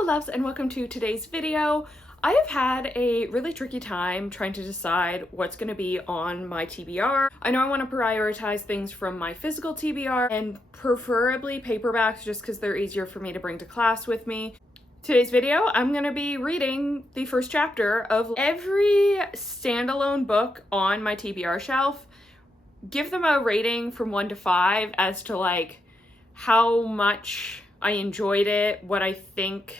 Hello loves and welcome to today's video. I have had a really tricky time trying to decide what's going to be on my TBR. I know I want to prioritize things from my physical TBR and preferably paperbacks just because they're easier for me to bring to class with me. Today's video, I'm going to be reading the first chapter of every standalone book on my TBR shelf. Give them a rating from 1 to 5 as to like how much I enjoyed it, what I think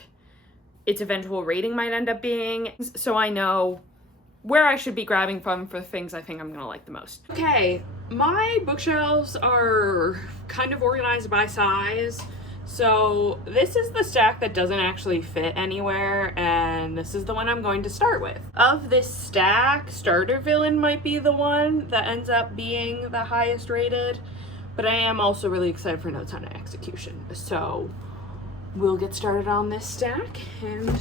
its eventual rating might end up being, so I know where I should be grabbing from for the things I think I'm gonna like the most. Okay, my bookshelves are kind of organized by size, so this is the stack that doesn't actually fit anywhere, and this is the one I'm going to start with. Of this stack, Starter Villain might be the one that ends up being the highest rated, but I am also really excited for Notes on Execution, so we'll get started on this stack and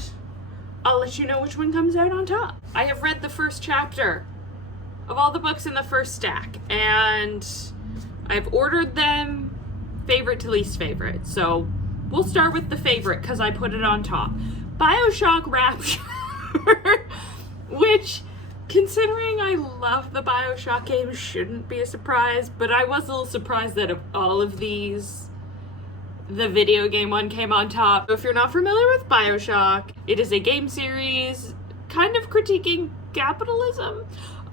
I'll let you know which one comes out on top. I have read the first chapter of all the books in the first stack and I've ordered them favorite to least favorite. So we'll start with the favorite because I put it on top. BioShock Rapture, which considering I love the BioShock games shouldn't be a surprise, but I was a little surprised that of all of these, the video game one came on top. So if you're not familiar with BioShock, it is a game series kind of critiquing capitalism,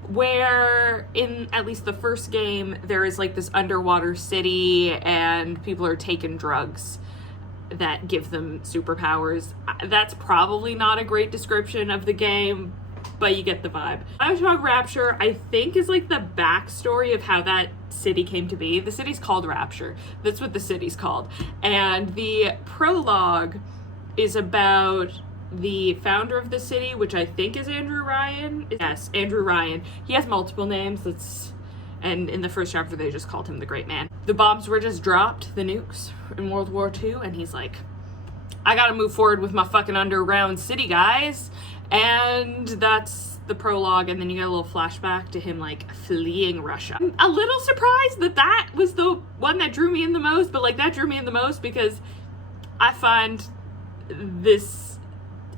where in at least the first game, there is like this underwater city and people are taking drugs that give them superpowers. That's probably not a great description of the game, but you get the vibe. BioShock Rapture, I think, is like the backstory of how that city came to be. The city's called Rapture. That's what the city's called. And the prologue is about the founder of the city, which I think is Andrew Ryan. Yes, Andrew Ryan. He has multiple names. And in the first chapter, they just called him the Great Man. The bombs were just dropped, the nukes, in World War II, and he's like, I gotta move forward with my fucking underground city, guys. And that's the prologue, and then you get a little flashback to him like fleeing Russia. I'm a little surprised that that was the one that drew me in the most, but like that drew me in the most because I find this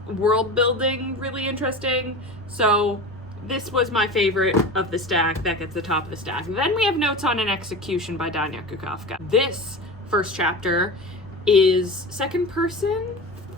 world building really interesting. So this was my favorite of the stack. That gets the top of the stack. Then we have Notes on an Execution by Danya Kukafka. This first chapter is second person,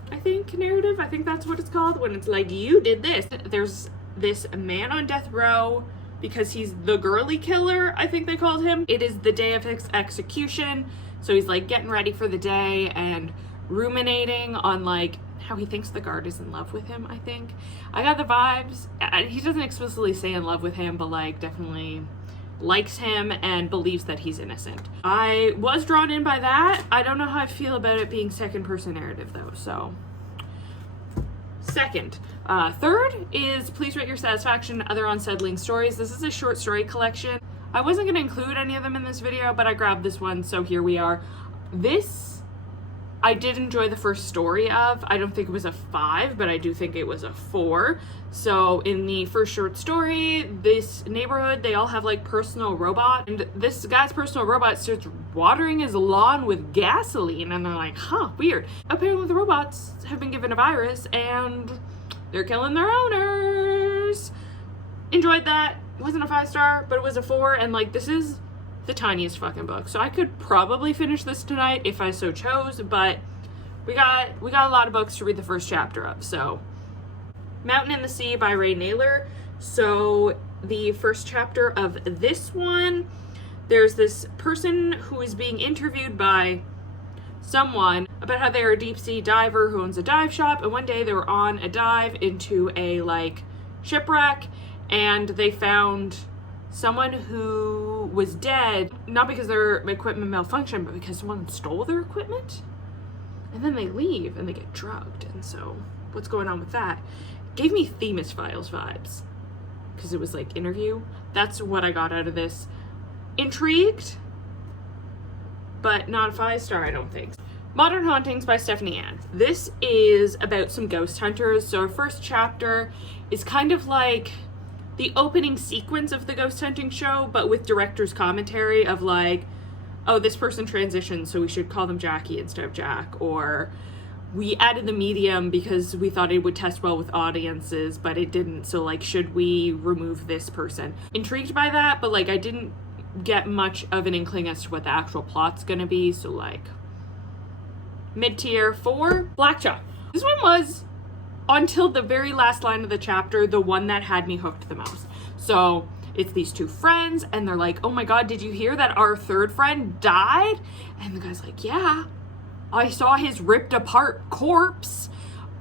I think, narrative. I think that's what it's called, when it's like, you did this. There's this man on death row because he's the girly killer, I think they called him. It is the day of his execution, so he's like getting ready for the day and ruminating on like how he thinks the guard is in love with him, I think. I got the vibes. He doesn't explicitly say in love with him, but like definitely likes him and believes that he's innocent. I was drawn in by that. I don't know how I feel about it being second person narrative though, so. Second. Third is Please Rate Your Satisfaction, Other Unsettling Stories. This is a short story collection. I wasn't going to include any of them in this video, but I grabbed this one, so here we are. This I did enjoy the first story of. I don't think it was a 5, but I do think it was a 4. So in the first short story, this neighborhood, they all have like personal robot, and this guy's personal robot starts watering his lawn with gasoline, and they're like, huh, weird. Apparently the robots have been given a virus and they're killing their owners. Enjoyed that. It wasn't a 5-star, but it was a 4, and like this is the tiniest fucking book, so I could probably finish this tonight if I so chose, but we got a lot of books to read the first chapter of. So Mountain in the Sea by Ray Naylor. So the first chapter of this one, there's this person who is being interviewed by someone about how they're a deep sea diver who owns a dive shop, and one day they were on a dive into a like shipwreck and they found someone who was dead, not because their equipment malfunctioned, but because someone stole their equipment. And then they leave and they get drugged. And so what's going on with that? Gave me Themis Files vibes because it was like interview. That's what I got out of this. Intrigued, but not a 5-star, I don't think. Modern Hauntings by Stephanie Ann. This is about some ghost hunters. So our first chapter is kind of like the opening sequence of the ghost hunting show, but with director's commentary of like, oh, this person transitioned, so we should call them Jackie instead of Jack, or we added the medium because we thought it would test well with audiences, but it didn't. So like, should we remove this person? Intrigued by that, but like I didn't get much of an inkling as to what the actual plot's gonna be. So like, mid-tier. 4, Black Chalk. This one was, until the very last line of the chapter, the one that had me hooked the most. So it's these two friends and they're like, oh my god, did you hear that our third friend died? And the guy's like, yeah, I saw his ripped apart corpse.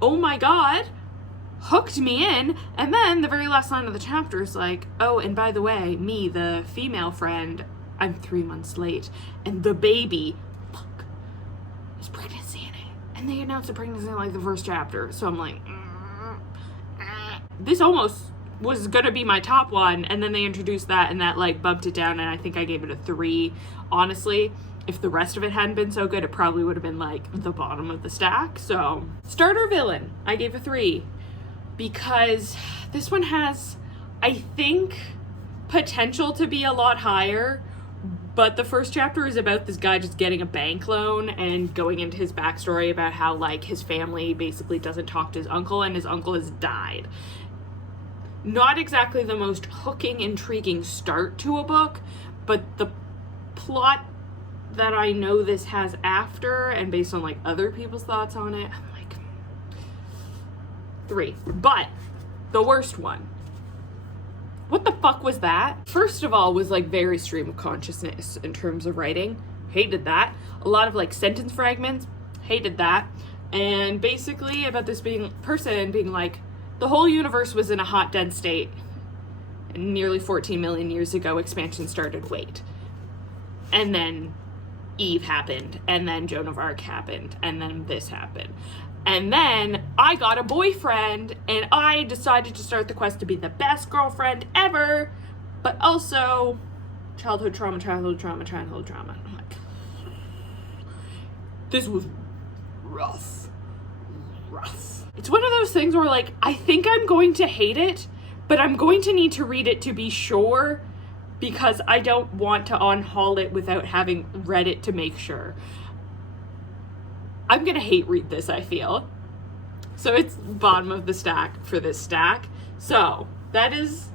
Oh my god. Hooked me in. And then the very last line of the chapter is like, oh, and by the way, me, the female friend, I'm 3 months late. And the baby, fuck, is pregnancy in it. And they announced the pregnancy in like the first chapter. So I'm like, this almost was gonna be my top one. And then they introduced that and that like bumped it down. And I think I gave it a 3. Honestly, if the rest of it hadn't been so good, it probably would have been like the bottom of the stack. So starter villain, I gave a 3 because this one has, I think, potential to be a lot higher. But the first chapter is about this guy just getting a bank loan and going into his backstory about how like his family basically doesn't talk to his uncle and his uncle has died. Not exactly the most hooking, intriguing start to a book, but the plot that I know this has after, and based on like other people's thoughts on it, I'm like 3. But the worst one, what the fuck was that? First of all, was like very stream of consciousness in terms of writing. Hated that. A lot of like sentence fragments. Hated that. And basically about this person being like, the whole universe was in a hot, dense state. And nearly 14 million years ago, expansion started. Wait. And then Eve happened, and then Joan of Arc happened, and then this happened. And then I got a boyfriend, and I decided to start the quest to be the best girlfriend ever, but also childhood trauma. I'm like, this was rough. It's one of those things where like, I think I'm going to hate it, but I'm going to need to read it to be sure, because I don't want to unhaul it without having read it to make sure. I'm gonna hate read this, I feel. So it's bottom of the stack for this stack. So that is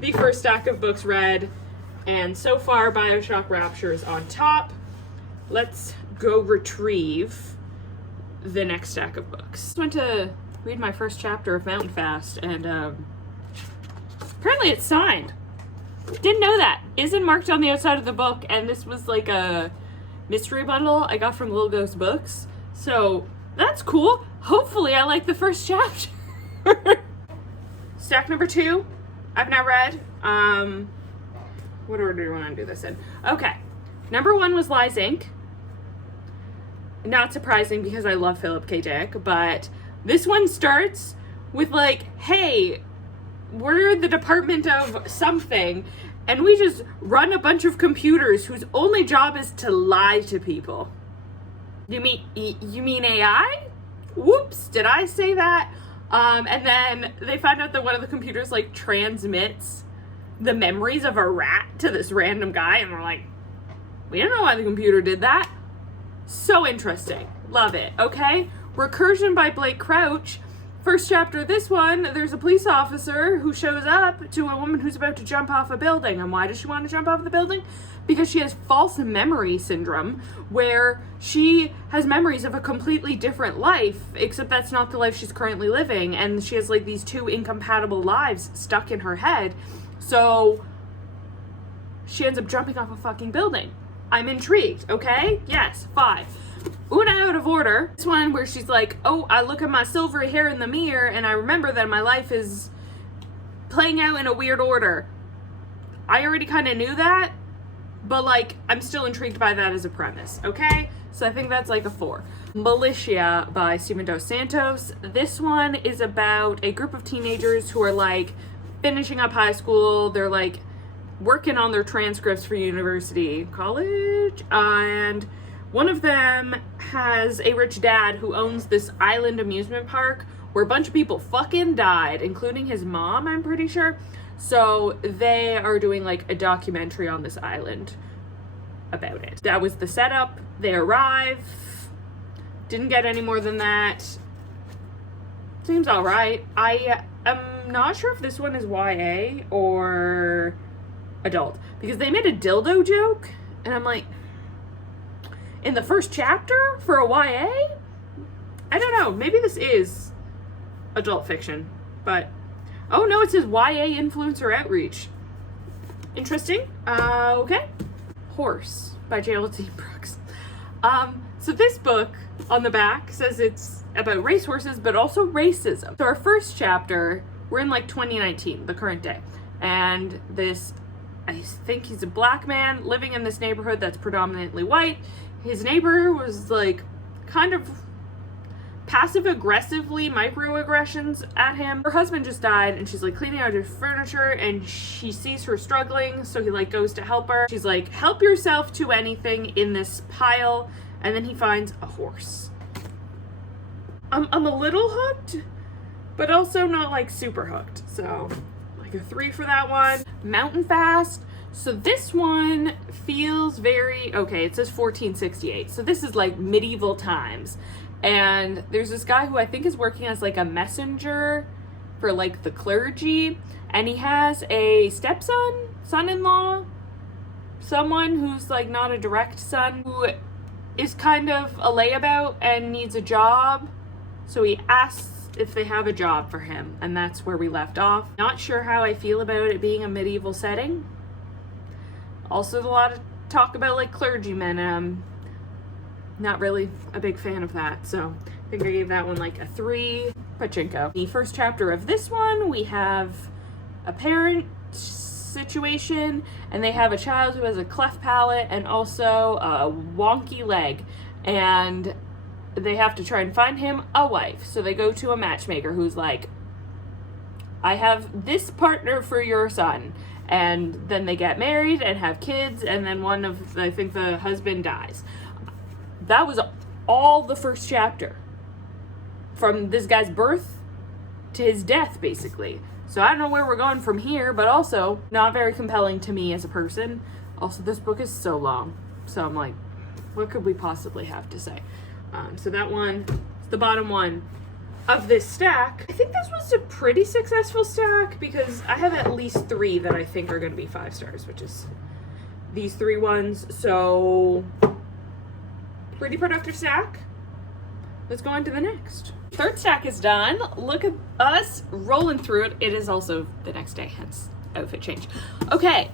the first stack of books read. And so far, BioShock Rapture is on top. Let's go retrieve the next stack of books. I went to read my first chapter of Mountain Fast, and apparently it's signed. Didn't know that. Isn't marked on the outside of the book, and this was like a mystery bundle I got from Little Ghost Books. So that's cool. Hopefully I like the first chapter. Stack number 2, I've now read. What order do you want to do this in? Okay. Number 1 was Lies, Inc. Not surprising because I love Philip K. Dick, but this one starts with like, hey, we're the department of something, and we just run a bunch of computers whose only job is to lie to people. You mean AI? Whoops, did I say that? And then they find out that one of the computers like transmits the memories of a rat to this random guy, and we're like, we don't know why the computer did that. So interesting. Love it. Okay. Recursion by Blake Crouch. First chapter of this one, there's a police officer who shows up to a woman who's about to jump off a building. And why does she want to jump off the building? Because she has false memory syndrome, where she has memories of a completely different life, except that's not the life she's currently living. And she has like these 2 incompatible lives stuck in her head. So she ends up jumping off a fucking building. I'm intrigued, okay? Yes, 5. Una Out of Order. This one where she's like, oh, I look at my silvery hair in the mirror and I remember that my life is playing out in a weird order. I already kind of knew that, but like, I'm still intrigued by that as a premise, okay? So I think that's like a 4. Militia by Stephen Dos Santos. This one is about a group of teenagers who are like finishing up high school. They're like working on their transcripts for college, and one of them has a rich dad who owns this island amusement park where a bunch of people fucking died, including his mom, I'm pretty sure. So they are doing like a documentary on this island about it. That was the setup. They arrive. Didn't get any more than that. Seems alright. I am not sure if this one is YA or adult, because they made a dildo joke, and I'm like, in the first chapter for a YA? I don't know. Maybe this is adult fiction, but oh no, it says YA influencer outreach. Interesting. Okay. Horse by Geraldine Brooks. So this book on the back says it's about racehorses, but also racism. So our first chapter, we're in like 2019, the current day, and this, I think he's a black man living in this neighborhood that's predominantly white. His neighbor was like kind of passive aggressively microaggressions at him. Her husband just died, and she's like cleaning out her furniture, and she sees her struggling, so he like goes to help her. She's like, help yourself to anything in this pile, and then he finds a horse. I'm a little hooked, but also not like super hooked, so like a 3 for that one. Mountain Fast. So this one feels very, okay, it says 1468, so this is like medieval times. And there's this guy who I think is working as like a messenger for like the clergy, and he has a stepson, son-in-law, someone who's like not a direct son, who is kind of a layabout and needs a job. So he asks if they have a job for him, and that's where we left off. Not sure how I feel about it being a medieval setting. Also a lot of talk about like clergymen, and I'm not really a big fan of that, so I think I gave that one like a 3. Pachinko. The first chapter of this one, we have a parent situation, and they have a child who has a cleft palate and also a wonky leg, and they have to try and find him a wife. So they go to a matchmaker who's like, I have this partner for your son. And then they get married and have kids, and then one of, I think the husband dies. That was all the first chapter. From this guy's birth to his death, basically. So I don't know where we're going from here, but also not very compelling to me as a person. Also, this book is so long. So I'm like, what could we possibly have to say? So that one is the bottom one of this stack. I think this was a pretty successful stack because I have at least 3 that I think are going to be 5 stars, which is these 3 ones. So pretty productive stack. Let's go on to the next. Third stack is done. Look at us rolling through it. It is also the next day, hence outfit change. Okay,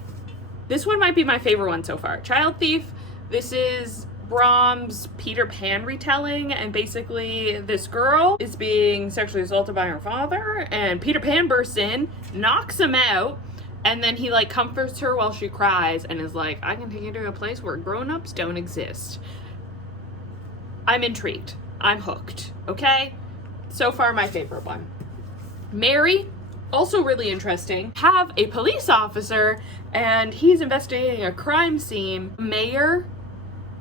this one might be my favorite one so far. Child Thief. This is Brahms' Peter Pan retelling, and basically this girl is being sexually assaulted by her father, and Peter Pan bursts in, knocks him out, and then he like comforts her while she cries and is like, I can take you to a place where grown-ups don't exist. I'm intrigued. I'm hooked. Okay? So far, my favorite one. Mary, also really interesting. Have a police officer, and he's investigating a crime scene. Mayor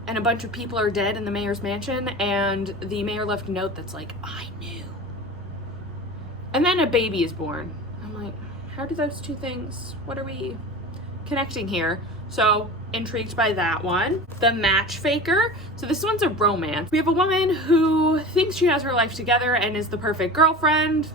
and a bunch of people are dead in the mayor's mansion, and the mayor left a note that's like, I knew. And then a baby is born. I'm like, how do those two things, what are we connecting here? So intrigued by that one. The Match Faker. So this one's a romance. We have a woman who thinks she has her life together and is the perfect girlfriend.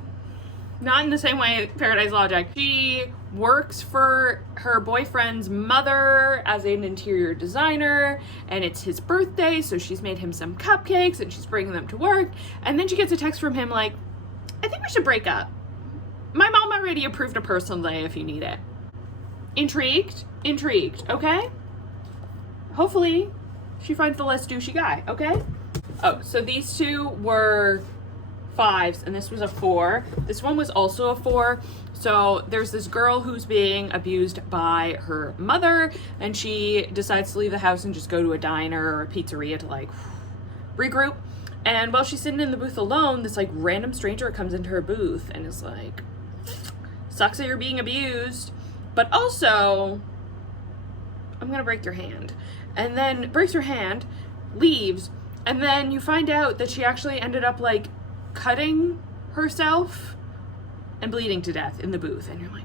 Not in the same way Paradise Logic. She works for her boyfriend's mother as an interior designer, and it's his birthday, so she's made him some cupcakes and she's bringing them to work, and then she gets a text from him like, I think we should break up. My mom already approved a personal day if you need it. Intrigued, okay? Hopefully she finds the less douchey guy, okay? Oh, so these two were 5s, and this was a 4. This one was also a 4. So there's this girl who's being abused by her mother, and she decides to leave the house and just go to a diner or a pizzeria to like regroup. And while she's sitting in the booth alone, this like random stranger comes into her booth and is like, sucks that you're being abused, but also I'm gonna break your hand. And then breaks her hand, leaves, and then you find out that she actually ended up like cutting herself and bleeding to death in the booth, and you're like,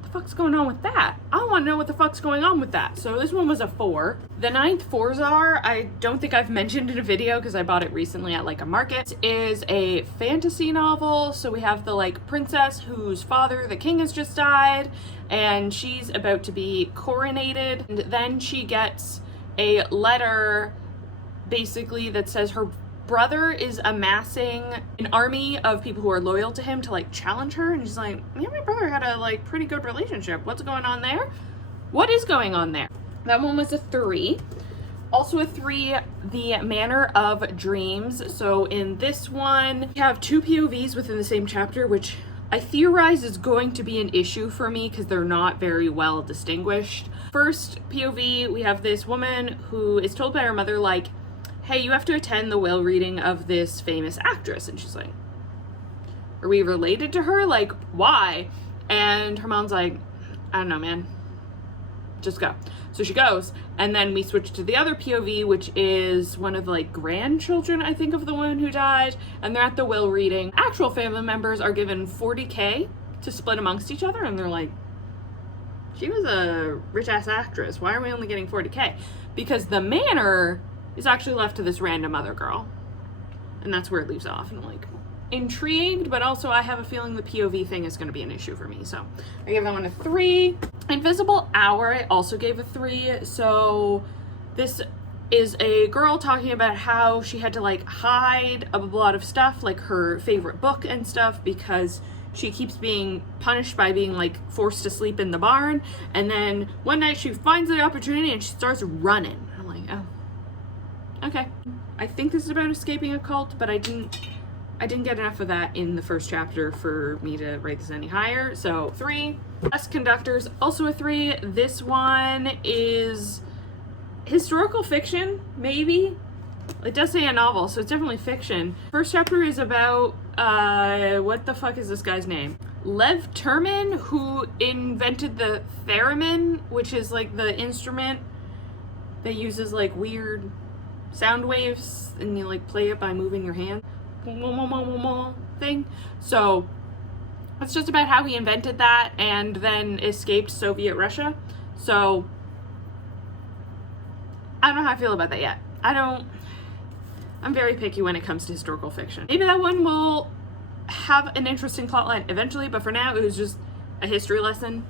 what the fuck's going on with that? I want to know what the fuck's going on with that. So this one was a 4. The ninth Forzar, I don't think I've mentioned in a video because I bought it recently at like a market. It is a fantasy novel. So we have the like princess whose father, the king, has just died, and she's about to be coronated. And then she gets a letter basically that says her brother is amassing an army of people who are loyal to him to like challenge her, and she's like, me and my brother had a like pretty good relationship. What's going on there? What is going on there? That one was a 3. Also a 3, The Manor of Dreams. So in this one, we have 2 POVs within the same chapter, which I theorize is going to be an issue for me because they're not very well distinguished. First POV, we have this woman who is told by her mother, like, hey, you have to attend the will reading of this famous actress. And she's like, are we related to her? Like, why? And her mom's like, I don't know, man. Just go. So she goes. And then we switch to the other POV, which is one of the like grandchildren, I think, of the woman who died. And they're at the will reading. Actual family members are given $40K to split amongst each other. And they're like, she was a rich ass actress. Why are we only getting $40K? Because the manor is actually left to this random other girl. And that's where it leaves off. And I'm like, intrigued, but also I have a feeling the POV thing is going to be an issue for me. So I gave that one a 3. Invisible Hour, I also gave a 3. So this is a girl talking about how she had to like hide a lot of stuff, like her favorite book and stuff, because she keeps being punished by being like forced to sleep in the barn. And then one night she finds the opportunity and she starts running. I'm like, oh, okay. I think this is about escaping a cult, but I didn't get enough of that in the first chapter for me to rate this any higher. So 3. Best Conductors, also a 3. This one is historical fiction, maybe. It does say a novel, so it's definitely fiction. First chapter is about, what the fuck is this guy's name? Lev Terman, who invented the theremin, which is like the instrument that uses like weird sound waves and you like play it by moving your hand thing. So it's just about how he invented that and then escaped Soviet Russia. So I don't know how I feel about that yet. I'm very picky when it comes to historical fiction. Maybe that one will have an interesting plotline eventually, but for now it was just a history lesson.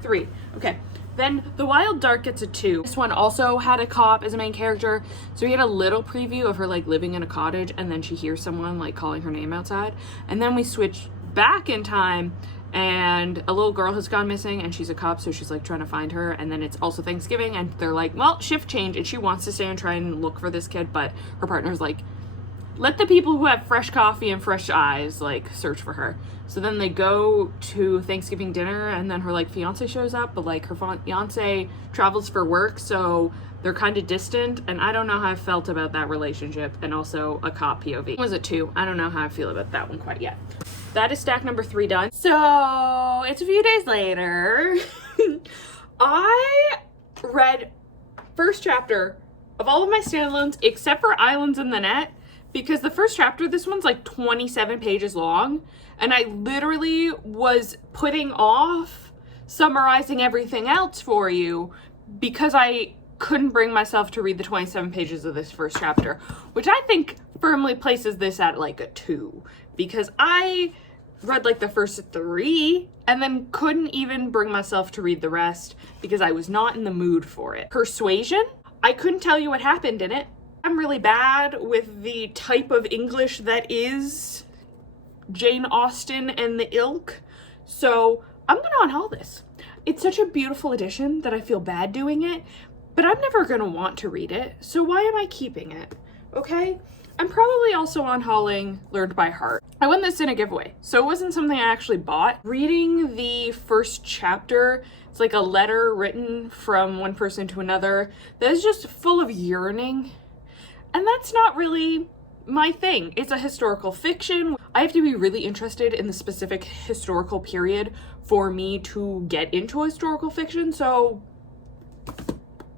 3. Okay. Then The Wild Dark gets a 2. This one also had a cop as a main character. So we had a little preview of her like living in a cottage, and then she hears someone like calling her name outside. And then we switch back in time and a little girl has gone missing and she's a cop, so she's like trying to find her. And then it's also Thanksgiving and they're like, well, shift change, and she wants to stay and try and look for this kid, but her partner's like, let the people who have fresh coffee and fresh eyes like search for her. So then they go to Thanksgiving dinner and then her like fiance shows up, but like her fiance travels for work, so they're kind of distant, and I don't know how I felt about that relationship. And also a cop POV. It was a 2. I don't know how I feel about that one quite yet. That is stack number 3 done. So it's a few days later. I read first chapter of all of my standalones except for Islands in the Net, because the first chapter, this one's like 27 pages long, and I literally was putting off summarizing everything else for you because I couldn't bring myself to read the 27 pages of this first chapter, which I think firmly places this at like a 2, because I read like the first 3 and then couldn't even bring myself to read the rest because I was not in the mood for it. Persuasion, I couldn't tell you what happened in it. I'm really bad with the type of English that is Jane Austen and the ilk, so I'm gonna unhaul this. It's such a beautiful edition that I feel bad doing it, but I'm never gonna want to read it, so why am I keeping it? Okay? I'm probably also unhauling Learned by Heart. I won this in a giveaway, so it wasn't something I actually bought. Reading the first chapter, it's like a letter written from one person to another that is just full of yearning. And that's not really my thing. It's a historical fiction. I have to be really interested in the specific historical period for me to get into historical fiction, so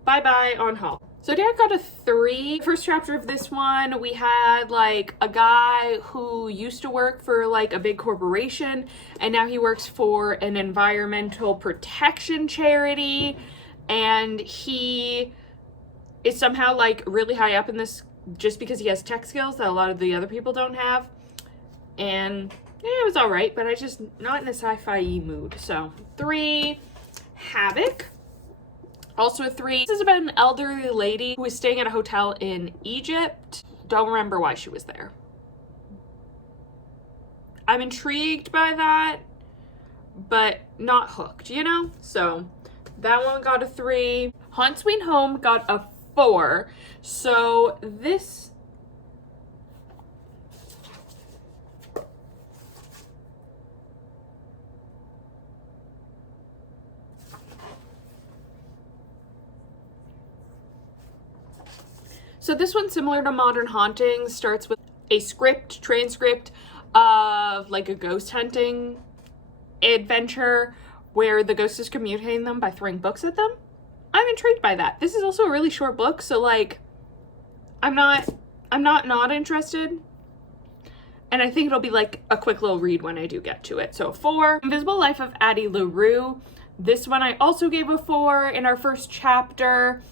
bye-bye on haul. Zodiac got a 3. First chapter of this one, we had like a guy who used to work for like a big corporation and now he works for an environmental protection charity, and he is somehow like really high up in this just because he has tech skills that a lot of the other people don't have. And yeah, it was all right, but I just not in a sci-fi mood. So 3. Havoc, also a 3. This is about an elderly lady who is staying at a hotel in Egypt. Don't remember why she was there. I'm intrigued by that, but not hooked, you know? So that one got a 3. Haunt Sweet Home got a 4. So this... So this one's similar to Modern Hauntings, starts with a transcript of like a ghost hunting adventure where the ghost is communicating them by throwing books at them. I'm intrigued by that. This is also a really short book, so like I'm not interested. And I think it'll be like a quick little read when I do get to it. So 4. Invisible Life of Addie LaRue. This one I also gave a 4. In our first chapter,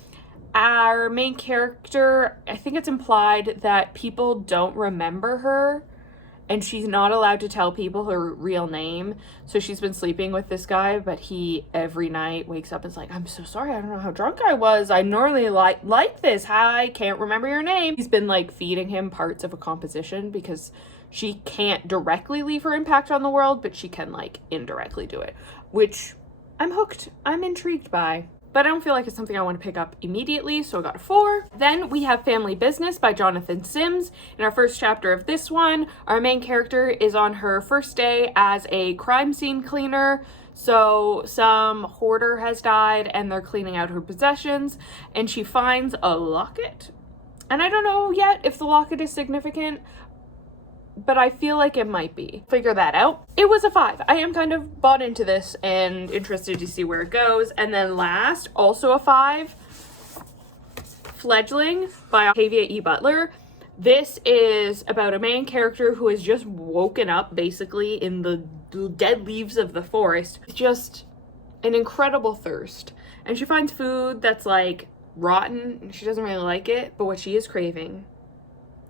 our main character, I think it's implied that people don't remember her and she's not allowed to tell people her real name. So she's been sleeping with this guy, but he every night wakes up and is like, I'm so sorry, I don't know how drunk I was. I normally like this. I can't remember your name. He's been like feeding him parts of a composition because she can't directly leave her impact on the world, but she can like indirectly do it, which I'm hooked. I'm intrigued by. But I don't feel like it's something I want to pick up immediately, so I got a 4. Then we have Family Business by Jonathan Sims. In our first chapter of this one, our main character is on her first day as a crime scene cleaner. So some hoarder has died and they're cleaning out her possessions, and she finds a locket. And I don't know yet if the locket is significant, but I feel like it might be. Figure that out. It was a 5. I am kind of bought into this and interested to see where it goes. And then last, also a 5, Fledgling by Octavia E. Butler. This is about a main character who has just woken up basically in the dead leaves of the forest. It's just an incredible thirst. And she finds food that's like rotten and she doesn't really like it, but what she is craving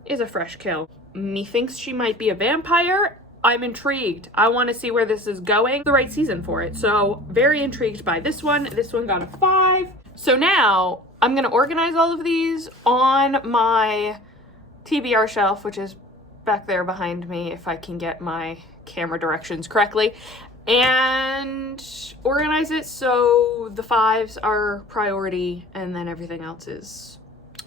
is a fresh kill. Methinks she might be a vampire. I'm intrigued. I want to see where this is going. The right season for it. So very intrigued by this one. This one got a 5. So now I'm going to organize all of these on my TBR shelf, which is back there behind me if I can get my camera directions correctly, and organize it so the 5s are priority and then everything else is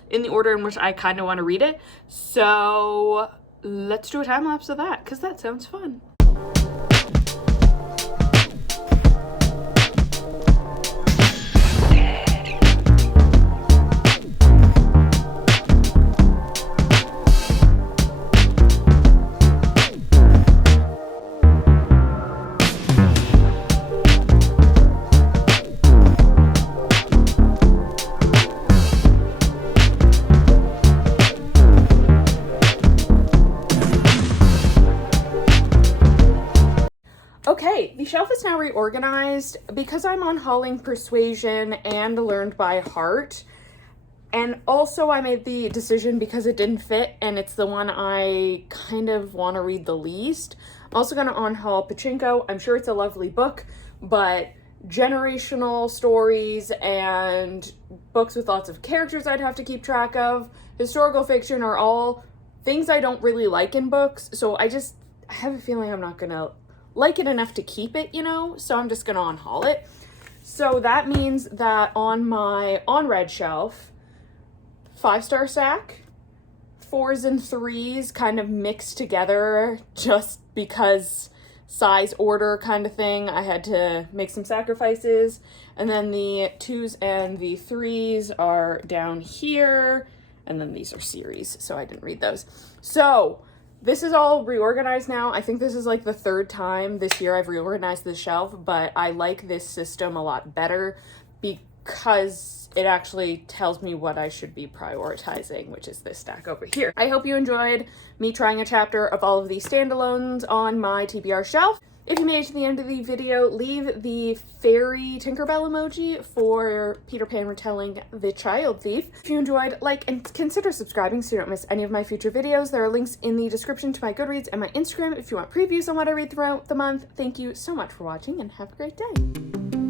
in the order in which I kind of want to read it. So let's do a time lapse of that because that sounds fun. Okay, the shelf is now reorganized because I'm on Hauling Persuasion and Learned by Heart. And also I made the decision because it didn't fit and it's the one I kind of want to read the least. I'm also going to on-haul Pachinko. I'm sure it's a lovely book, but generational stories and books with lots of characters I'd have to keep track of, historical fiction are all things I don't really like in books. So I have a feeling I'm not going to like it enough to keep it, you know, so I'm just gonna on-haul it. So that means that on my on-read shelf, 5-star stack, 4s and 3s kind of mixed together just because size order kind of thing. I had to make some sacrifices. And then the 2s and the 3s are down here. And then these are series, so I didn't read those. So this is all reorganized now. I think this is like the 3rd time this year I've reorganized this shelf, but I like this system a lot better because it actually tells me what I should be prioritizing, which is this stack over here. I hope you enjoyed me trying a chapter of all of these standalones on my TBR shelf. If you made it to the end of the video, leave the fairy Tinkerbell emoji for Peter Pan retelling The Child Thief. If you enjoyed, like and consider subscribing so you don't miss any of my future videos. There are links in the description to my Goodreads and my Instagram if you want previews on what I read throughout the month. Thank you so much for watching and have a great day.